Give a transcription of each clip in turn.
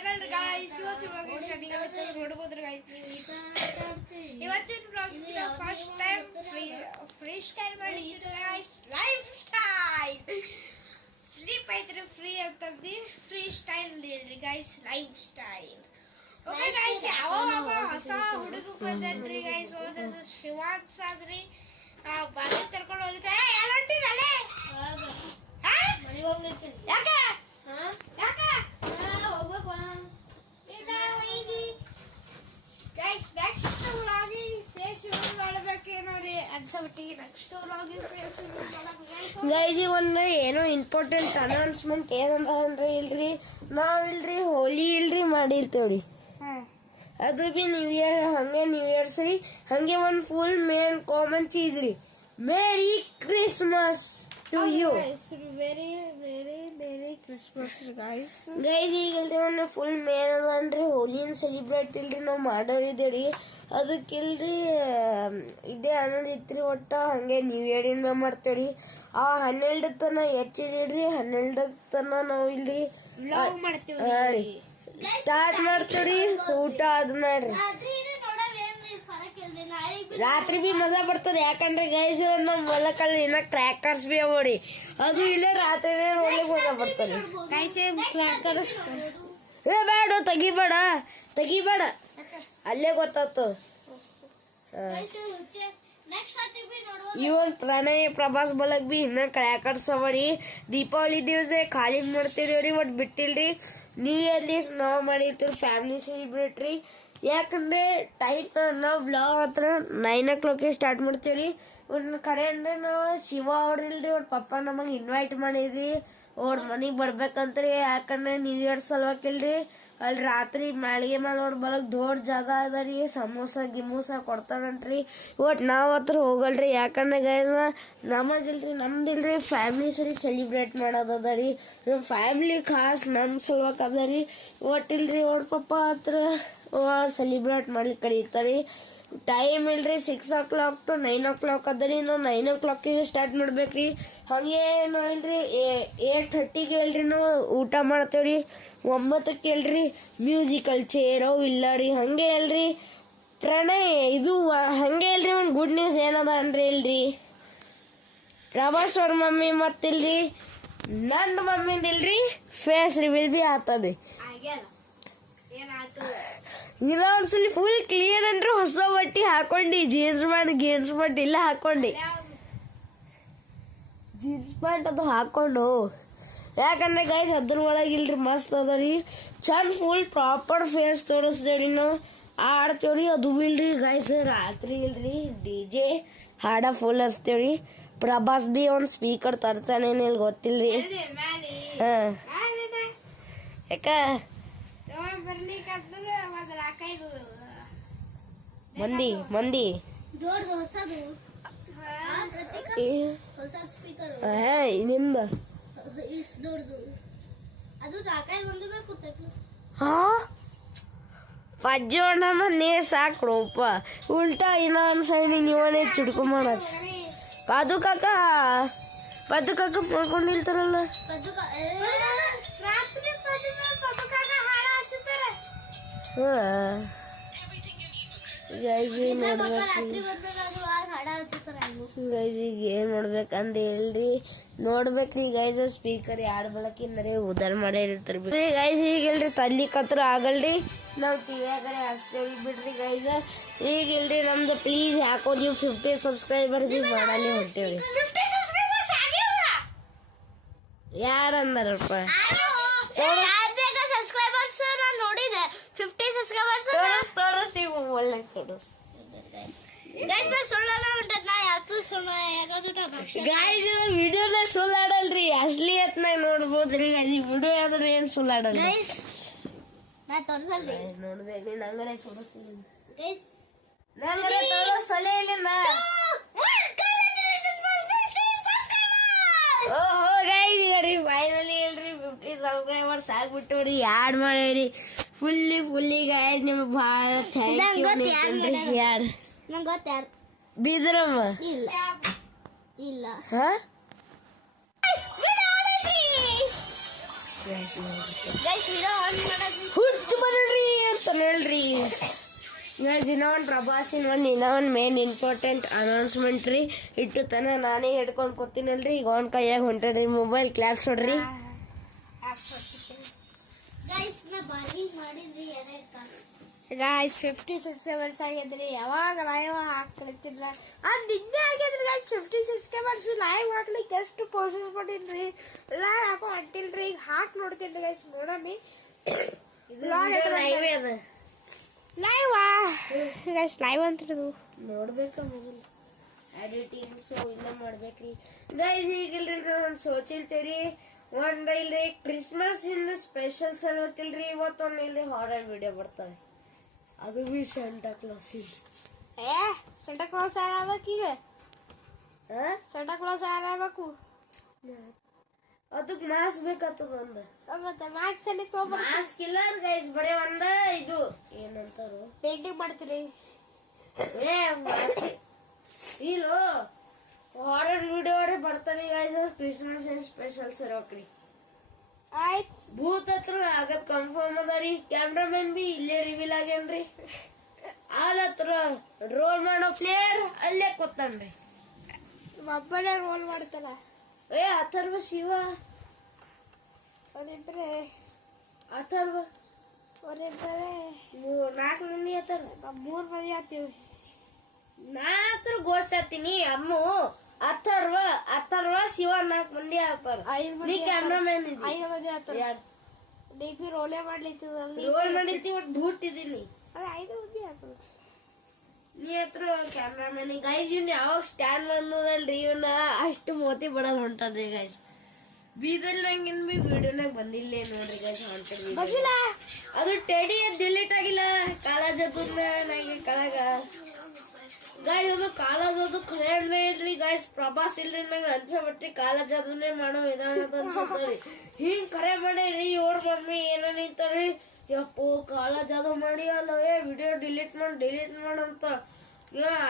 Channel guys ಇವತ್ತು ನೋಡಬಹುದು guys ಇವತ್ತಿನ blog first time free style ಮಾಡಿದ್ದು ಗೈಸ್ ಲೈಫ್ ಸ್ಟೈಲ್ ಸ್ಲೀಪ್ ಐತ್ರಿ ಫ್ರೀ ಅಂತಂದು ಫ್ರೀ ಸ್ಟೈಲ್ ಹೇಳ್ರಿ guys life style okay guys ಯಾವ ಹೊಸ ಹುಡುಗ ಬಂದ್ರಿ ಗೈಸ್ ಓದೋದು ಶಿವಾನ್ಸ್ ಆದ್ರಿ ಬಾಗಿ ತರ್ಕೊಂಡು ಹೋಗ್ತಾ ಎಲ್ಲ ಹೊಂಟಿದಲ್ಲೇ ಮನೆಗೆ ಹೋಗ್ಲಿರ್ತೀನಿ ಯಾಕೆ ಹೋಗ್ಬೇಕು ಗೈಸ್ ನೆಕ್ಸ್ಟ್ ವ್ಲಾಗಿ ಫೇಸ್ ಯೂಸ್ ಮಾಡಬೇಕೇನೋ ರೀ ಅನ್ಸಬಿಟ್ಟಿಗೆ ನೆಕ್ಸ್ಟ್ ವ್ಲಾಗಿ ಫೇಸ್ ಯೂಸ್ ಮಾಡಬೇಕು ಗೈಸ್ ಒಂದು ಏನೋ ಇಂಪಾರ್ಟೆಂಟ್ ಅನೌನ್ಸ್ಮೆಂಟ್ ಏನಂತ ಅಂದ್ರೆ ಇಲ್ರಿ ನಾವಿಲ್ರಿ ಹೋಲಿ ಇಲ್ರಿ ಮಾಡಿರ್ತೇವ್ರಿ ಅದು ಬಿ ನ್ಯೂ ಇಯರ್ ಹಂಗೆ ನ್ಯೂ ಇಯರ್ಸ್ ರೀ ಹಂಗೆ ಒಂದು ಫುಲ್ ಮೇನ್ ಕಾಮನ್ ಚೀಸ್ ರೀ merry Christmas to you very very very Christmas guys ಈಗಲ್ರಿ ಒಂದು ಫುಲ್ ಮೇನ್ ಅದನ್ರಿ ಹೋಲಿನ ಸೆಲಿಬ್ರೇಟ್ ಇಲ್ರಿ ನಾವು ಮಾಡೋರಿದ್ದೇವ್ರಿ ಅದಕ್ಕಿಲ್ರಿ ಇದೇ ಅನ್ನೋದು ಇತ್ರಿ ಒಟ್ಟ ಹಂಗೆ ನ್ಯೂ ಇಯರಿಂದ ಮಾಡ್ತೇವ್ರಿ ಆ 12 ತನ ಹೆಚ್ಚಿಡ್ರಿ 12 ತನ ನಾವು ಇಲ್ರಿ ಮಾಡ್ತೀವಿ ಸ್ಟಾರ್ಟ್ ಮಾಡ್ತೇವ್ರಿ ಊಟ ಅದ್ ಮಾಡ್ರಿ ರಾತ್ರಿ ಬಿ ಮಜಾ ಬರ್ತದ ಯಾಕಂದ್ರೆ ಗೈಸ್ ನಮ್ ಹೊಲಕಲ್ಲಿ ಇನ್ನ ಕ್ರ್ಯಾಕರ್ಸ್ ಬಿ ಅವರಿ ಅದು ಇಲ್ಲ ರಾತ್ರಿ ನೋಡ್ಲಿಕ್ಕೆ ಮಜಾ ಬರ್ತದೆ ಏ ಬೇಡ ತೆಗಿಬೇಡ ಅಲ್ಲೇ ಗೊತ್ತಾಗ್ತದ ಇವನ್ ಪ್ರಣಯ್ ಪ್ರಭಾಸ್ ಬಳಗ್ ಬಿ ಇನ್ನ ಕ್ರ್ಯಾಕರ್ಸ್ ಅವರಿ ದೀಪಾವಳಿ ದಿವಸ ಖಾಲಿ ಮಾಡ್ತಿದೇವ್ರಿ ಬಟ್ ಬಿಟ್ಟಿಲ್ರಿ ನ್ಯೂ ಇಯರ್ಲಿ ನಾವು ಮಾಡಿರ್ತೀವಿ ಫ್ಯಾಮಿಲಿ ಸೆಲಿಬ್ರೇಟ್ರಿ ಯಾಕಂದ್ರೆ ಟೈಟ್ ನಾವು ಬ್ಲಾಗ್ ಹತ್ರ 9 o'clock ಸ್ಟಾರ್ಟ್ ಮಾಡ್ತೀವ್ರಿ ಒಂದ್ ಕಡೆ ಅಂದ್ರೆ ನಾವು ಶಿವ ಅವ್ರಿಲ್ರಿ ಅವ್ರ ಪಪ್ಪ ನಮಗ್ ಇನ್ವೈಟ್ ಮಾಡಿದ್ರಿ ಅವ್ರ ಮನಿಗ್ ಬರ್ಬೇಕಂತ್ರಿ ಯಾಕಂದ್ರೆ ನ್ಯೂ ಇಯರ್ ಸಲುವಾಗಿಲ್ರಿ ಅಲ್ಲಿ ರಾತ್ರಿ ಮಾಳಿಗೆ ಮೇಲೆ ಅವ್ರ ಬಲಕ್ ದೊಡ್ಡ ಜಾಗ ಅದರಿ ಸಮೋಸ ಗಿಮೋಸ ಕೊಡ್ತಾರಂತ್ರಿ ಒಟ್ ನಾವ್ ಹತ್ರ ಹೋಗಲ್ರಿ ಯಾಕಂದ್ರೆ ಗೈಸ್ ನಮಗಿಲ್ರಿ ನಮ್ದಿಲ್ರಿ ಫ್ಯಾಮಿಲಿ ಸರಿ ಸೆಲಿಬ್ರೇಟ್ ಮಾಡೋದರಿ ನಮ್ ಫ್ಯಾಮಿಲಿ ಖಾಸ್ ನಮ್ ಸಲುವಾಗಿ ಅದರಿ ಒಟ್ ಇಲ್ರಿ ಅವ್ರ ಪಪ್ಪ ಹತ್ರ ಸೆಲಿಬ್ರೇಟ್ ಮಾಡ್ಲಿಕ್ಕೆ ಕರೀತಾರಿ ಟೈಮ್ ಇಲ್ರಿ 6 o'clock to 9 o'clock ಅದರಿ ನಾವು 9 o'clock ಸ್ಟಾರ್ಟ್ ಮಾಡ್ಬೇಕ್ರಿ ಹಂಗೆ ನಾವು ಇಲ್ರಿ 8:30 ಇಲ್ರಿ ನಾವು ಊಟ ಮಾಡ್ತೇವ್ರಿ 9 ಇಲ್ರಿ ಮ್ಯೂಸಿಕಲ್ ಚೇರ್ ಅವು ಇಲ್ಲ ರೀ ಹಂಗೆ ಇಲ್ರಿ ಪ್ರಣಯ್ ಇದು ಹಂಗೆ ಇಲ್ರಿ ಒಂದು ಗುಡ್ ನ್ಯೂಸ್ ಏನದ ಅನ್ರಿ ಇಲ್ರಿ ಪ್ರಭಾಸ್ ಅವ್ರ ಮಮ್ಮಿ ಮತ್ತಿಲ್ರಿ ನನ್ನ ಮಮ್ಮಿಂದಿಲ್ರಿ ಫೇಸ್ ರಿವೀಲ್ ಬಿ ಆಗ್ತದೆ ಇನ್ನೊಂದ್ಸಲಿ ಫುಲ್ ಕ್ಲಿಯರ್ ಅಂದ್ರೆ ಹೊಸ ಬಟ್ಟೆ ಹಾಕೊಂಡಿ ಜೀನ್ಸ್ ಪ್ಯಾಂಟ್ ಇಲ್ಲ ಹಾಕೊಂಡಿ ಜೀನ್ಸ್ ಪ್ಯಾಂಟ್ ಅದು ಹಾಕೊಂಡು ಯಾಕಂದ್ರೆ ಗೈಸ್ ಅದ್ರ ಒಳಗಿಲ್ರಿ ಮಸ್ತ್ ಅದರಿ ಚಂದ ಫುಲ್ ಪ್ರಾಪರ್ ಫೇಸ್ ತೋರಿಸ್ತೇವ್ರಿ ನಾವು ಆಡ್ತೇವ್ರಿ ಅದು ಇಲ್ರಿ ಗೈಸ್ ರಾತ್ರಿ ಇಲ್ರಿ DJ ಹಾಡ ಫುಲ್ ಹಚ್ತೇವ್ರಿ ಪ್ರಭಾಸ್ ಬಿ ಒಂದ್ ಸ್ಪೀಕರ್ ತರ್ತಾನೇನಿಲ್ ಗೊತ್ತಿಲ್ರಿ ಯಾಕ ಮಂದಿ ನಿಮ್ದ ಪಜ್ಜೋಣ ನೇ ಸಾಕ್ರಪ್ಪ ಉಲ್ಟಾ ಇನ್ನೊಂದ್ ಸೈನಿ ನೀವನೇ ಚುಡ್ಕೊಂಬ ಪಾದು ಕಾಕ ಮಾಡ್ಕೊಂಡಿರ್ತಾರಲ್ಲ ಗೈಸ್ ಈಗ ಏನ್ ನೋಡ್ಬೇಕಂತ ಹೇಳ್ರಿ ನೋಡ್ಬೇಕ್ರಿ ಗೈಸ್ ಸ್ಪೀಕರ್ ಯಾಡ್ ಬಳಕಿಂದ್ರೆ ಉದಾರ ಮಾಡೇ ಇರ್ತಾರ ಗೈಸ್ ಈಗ ಹೇಳ್ರಿ ತಲ್ಲಿಕತ್ರ ಆಗಲ್ರಿ ನಾವ್ ಟಿವಿಯಾಗರೆ ಹಚ್ತೇವಿ ಬಿಡ್ರಿ ಗೈಸ್ ಈಗ ಇಲ್ರಿ ನಮ್ದು ಪ್ಲೀಸ್ ಯಾಕೋ ನೀವು 50 ಸಬ್ಸ್ಕ್ರೈಬರ್ ಬಿ ಮಾಡಲ್ಲಿ ಹೊಂಟೇವ್ರಿ ಯಾರಂದಾರಪ್ಪ ನೋಡಿದೆ 50 ಸಬ್ಸ್ಕ್ರೈಬರ್ಸ್ ತೋರಿಸಿ ಒಳ್ಳೆ ತೋರಿಸಿ ವಿಡಿಯೋನಾಗ ಸುಳ್ಳಾಡಲ್ರಿ ಅಸ್ಲಿ ಎತ್ನಾಗ ನೋಡ್ಬೋದ್ರಿ ವಿಡಿಯೋ ಯಾವ್ದ್ರ ಏನ್ ಸುಳ್ಳಾಡಲ್ಲ ನೋಡ್ಬೇಕ್ರಿ ನಂಗರೆ ತೋರಿಸ್ಲಿ ನಂಗರೆ ತೋರಿಸಲೇ ಇಲ್ಲ ಓಹೋ ಗೈಸ್ ಹೇಳ್ರಿ ಫೈನಲಿ ಹೇಳ್ರಿ 50 ಸಬ್ಸ್ಕ್ರೈಬರ್ಸ್ ಆಗ್ಬಿಟ್ಟವ್ರಿ ಯಾಡ್ ಮಾಡಿ ಫುಲ್ಲಿ ಗೈಸ್ ನಿಮ್ಗೆ ಭಾಳ ಥ್ಯಾಂಕ್ ಯು ಯಾರು ನಂಗೆ ಗೊತ್ತಾರ ಬೀದ್ರಮ್ಮ ಇಲ್ಲ ಗೈಸ್ ವಿಡಿಯೋ ಆನ್ ಮಾಡೋದು ಹುಚ್ಚು ಬರಲ್ರಿ ಅಂತ ಹೇಳ್ರಿ. ಇನ್ನೂ ಒಂದು ಪ್ರಭಾಸಿನ ಇನ್ನೂ ಒಂದು ಮೇನ್ ಇಂಪಾರ್ಟೆಂಟ್ ಅನೌನ್ಸ್ಮೆಂಟ್ ರೀ. ಇಟ್ಟು ತನ ನಾನೇ ಹಿಡ್ಕೊಂಡು ಕೂತೀನಲ್ರಿ. ಈಗ ಒಂದು ಕೈಯಾಗ ಹೊಂಟದ್ರಿ ಮೊಬೈಲ್ ಕ್ಲಾಪ್ಸ್ ಹೊಡ್ರಿ. ಗೈಸ್ ನಾ ಬಾರ್ಗಿಂಗ್ ಮಾಡಿದ್ರಿ ಗೈಸ್ 50 ಸಬ್ಸ್ಕ್ರೈಬರ್ಸ್ ಆಗಿದ್ರಿ. ಯಾವಾಗ ಲೈವ್ ಹಾಕ್ತಿಲ್ಲ ನಿನ್ನೆ ಆಗಿದ್ರಿ ಗೈಸ್ 50 ಸಬ್ಸ್ಕ್ರೈಬರ್ಸ್. ಲೈವ್ ಹಾಕ್ಲಿಕ್ಕೆ ಎಷ್ಟು ಕೋಶಿಶ್ ಮಾಡಿನ್ರಿ. ಲೈವ್ ಹಾಕೋ ಅಂಟಿಲ್ರಿ. ಈಗ ಹಾಕಿ ನೋಡ್ತೀನಿ ಗೈಸ್. ನೋಡಮ್ಮಿ ಲೈವ್ ಗೈಸ್ ಲೈವ್ ಅಂತಿರೋದು ನೋಡ್ಬೇಕ ಮೊಬೈಲ್ ಎಡಿಟಿಂಗ್ಸ್ ಇಲ್ಲ ಮಾಡ್ಬೇಕ್ರಿ ಗೈಸ್. ಈಗಿಲ್ರಿ ಒಂದು ಸೋಚಿಲ್ತೇರಿ. ಒಂದು ಇಲ್ರಿ ಕ್ರಿಸ್ಮಸ್ ಇನ್ ಸ್ಪೆಷಲ್ ಸಲುತ್ತಿಲ್ರಿ. ಇವತ್ತೊಂದು ಇಲ್ರಿ ಹಾರರ್ ವಿಡಿಯೋ ಬರ್ತವೆ. ಅದು ಬಿ ಸಂಟಾ ಕ್ಲಾಸ್ ಸಂಟಾ ಕ್ಲಾಸ್ ಯಾರಾಗಬೇಕು ಈಗ? ಸಂಟಾ ಕ್ಲಾಸ್ ಯಾರಾಗಬೇಕು? ಅದಕ್ಕೆ ಮಾಸ್ಕ್ ಬೇಕಾಗ್ತದ. ಒಂದು ಮತ್ತೆ ಮಾರ್ಕ್ಸ್ ಅಲ್ಲಿ ತೊಗೊಂಡು ಮಾಸ್ಕ್ ಇಲ್ಲ ಗೈಸ್. ಬರೀ ಒಂದ ಇದು ಏನಂತಾರು ಪೇಂಟಿಂಗ್ ಮಾಡ್ತೀರಿ. ಇಲ್ಲೋ ಹಾರರ್ ವಿಡಿಯೋ ಬರ್ತಾನೆ ಗೈಸ್. ಕ್ರಿಸ್ಮಸ್ ಸ್ಪೆಷಲ್ ಸರೋಕ್ರಿ. ಆಯ್ತು ಭೂತ್ ಹತ್ರ ಆಗದ್ ಕನ್ಫರ್ಮ್ ಅದಾರಿ. ಕ್ಯಾಮ್ರಾಮನ್ ಬಿ ಇಲ್ಲೇ ರಿವೀಲ್ ಆಗ್ಯಾನ್ರಿ. ಆಲ್ ಹತ್ರ ರೋಲ್ ಮಾಡೋ ಪ್ಲೇಯರ್ ಅಲ್ಲೇ ಕೂತಾನ್ರಿ. ಒಬ್ಬನೇ ರೋಲ್ ಮಾಡ್ತಾರ. ಅಥರ್ವ ಶಿವ ಅವರಿಬ್ಬರೇ ಅಥರ್ವ ಅವರಿಬ್ಬರೇ 4 ಮಂದಿ ಅಥರ್ವ. ನಾವು 3 ಮಂದಿ ಆಗ್ತೀವಿ. ನಾ ಹತ್ರ ಗೋಸ್ಟ್ ಆಗ್ತೀನಿ. ಅಮ್ಮು ಅಥರ್ವ ಶಿವ 4 ಮಂದಿ ಆಗ್ತಾರ. 5 ನೀ ಮಂದಿ ಕ್ಯಾಮ್ರಾಮನ್ 5 ಮಂದಿ ಆಗ್ತಾರೆ. ಡಿಪಿ ರೋಲೇ ಮಾಡ್ಲಿಕ್ಕೆ ರೋಲ್ ಮಾಡಿರ್ತಿ ಒಟ್ಟು ಧೂರ್ತಿದ್ದೀನಿ. ಅದೇ 5 ಮಂದಿ ಆಗ್ತದೆ. ನೀ ಹತ್ರ ಕ್ಯಾಮ್ರಾಮನ್ ಗೈಸ್. ಇವ್ನ ಯಾವಾಗ ಸ್ಟ್ಯಾಂಡ್ ಬಂದದಲ್ರಿ ಇವನ್ನ ಅಷ್ಟು ಮೋತಿ ಬಡಲ್ ಹೊಂಟದ್ರಿ ಗೈಸ್. ಬೀದಲ್ ನಂಗಿನ್ ಬಿ ವಿಡಿಯೋನಾಗ ಬಂದಿಲ್ಲ ನೋಡ್ರಿ ಗೈಸ್. ಹೊಂಟದ್ ಬಂದಿಲ್ಲ. ಅದು ಟೆಡಿ ಡಿಲೀಟ್ ಆಗಿಲ್ಲ. ಕಾಲೇಜ್ ನಂಗೆ ಕಳಗ ಗೈಸ್. ಅದು ಕಾಲೇಜ್ ಅದು ಖರೆ ಇಲ್ರಿ ಗೈಸ್. ಪ್ರಭಾಸ್ ಇಲ್ರಿ ನಂಗೆ ಅನ್ಸಬಿಟ್ರಿ. ಕಾಲೇಜ್ ಅದನ್ನೇ ಮಾಡೋ ವಿಧಾನ ಅನ್ಸತ್ರಿ. ಹಿಂಗ್ ಕರೆ ಮಾಡಿರಿ ಇವ್ರ ಮಮ್ಮಿ ಏನ ನಿಂತಾರ್ರಿ. ಯಪ್ಪೋ ಕಾಲೇಜ್ ಅದು ಮಾಡಿ ಅಲ್ಲ ವಿಡಿಯೋ ಡಿಲೀಟ್ ಮಾಡಂತ.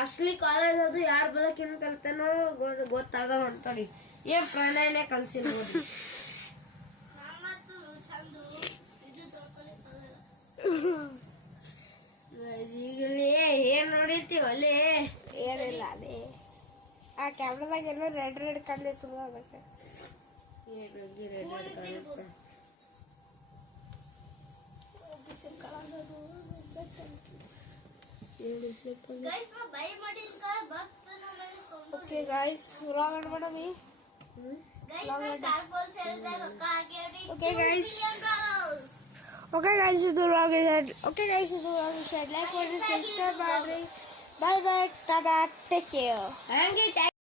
ಅಷ್ಟಲಿ ಕಾಲೇಜ್ ಅದು ಯಾರು ಬದಕಿನ್ ಕಲ್ತಾನೋ ಗೊತ್ತಾಗ ಹೊಂಟರಿ. ಏನ್ ಪ್ರಣಯನೇ ಕಲ್ಸಿಲ್ಲ ನೋಡ್ರಿ. ಈಗಲೇ ಏನ್ ನೋಡಿರ್ತೀವ ಅಲ್ಲೇ ಏನಿಲ್ಲ ಅದೇ ಆ ಕ್ಯಾಮ್ರಾದಾಗ ಏನೋ ರೆಡ್ ಕಾಣ್ಲಿತ್ತು ಅದಕ್ಕೆ. ಓಕೆ ಗೈಸ್ ವ್ಲಾಗ್ ಎಂಡ್ ಮಾಡಮಿ. ಓಕೆ ಗೈಸ್ ಇದು ವ್ಲಾಗ್ ಇದೆ. ಓಕೆ ಗೈಸ್ ಇದು ವ್ಲಾಗ್ ಇಷ್ಟ ಲೈಕ್ ಮಾಡಿ ಸಬ್ಸ್ಕ್ರೈಬ್ ಮಾಡ್ರಿ. Bye bye tata take care. ಹಂಗೆ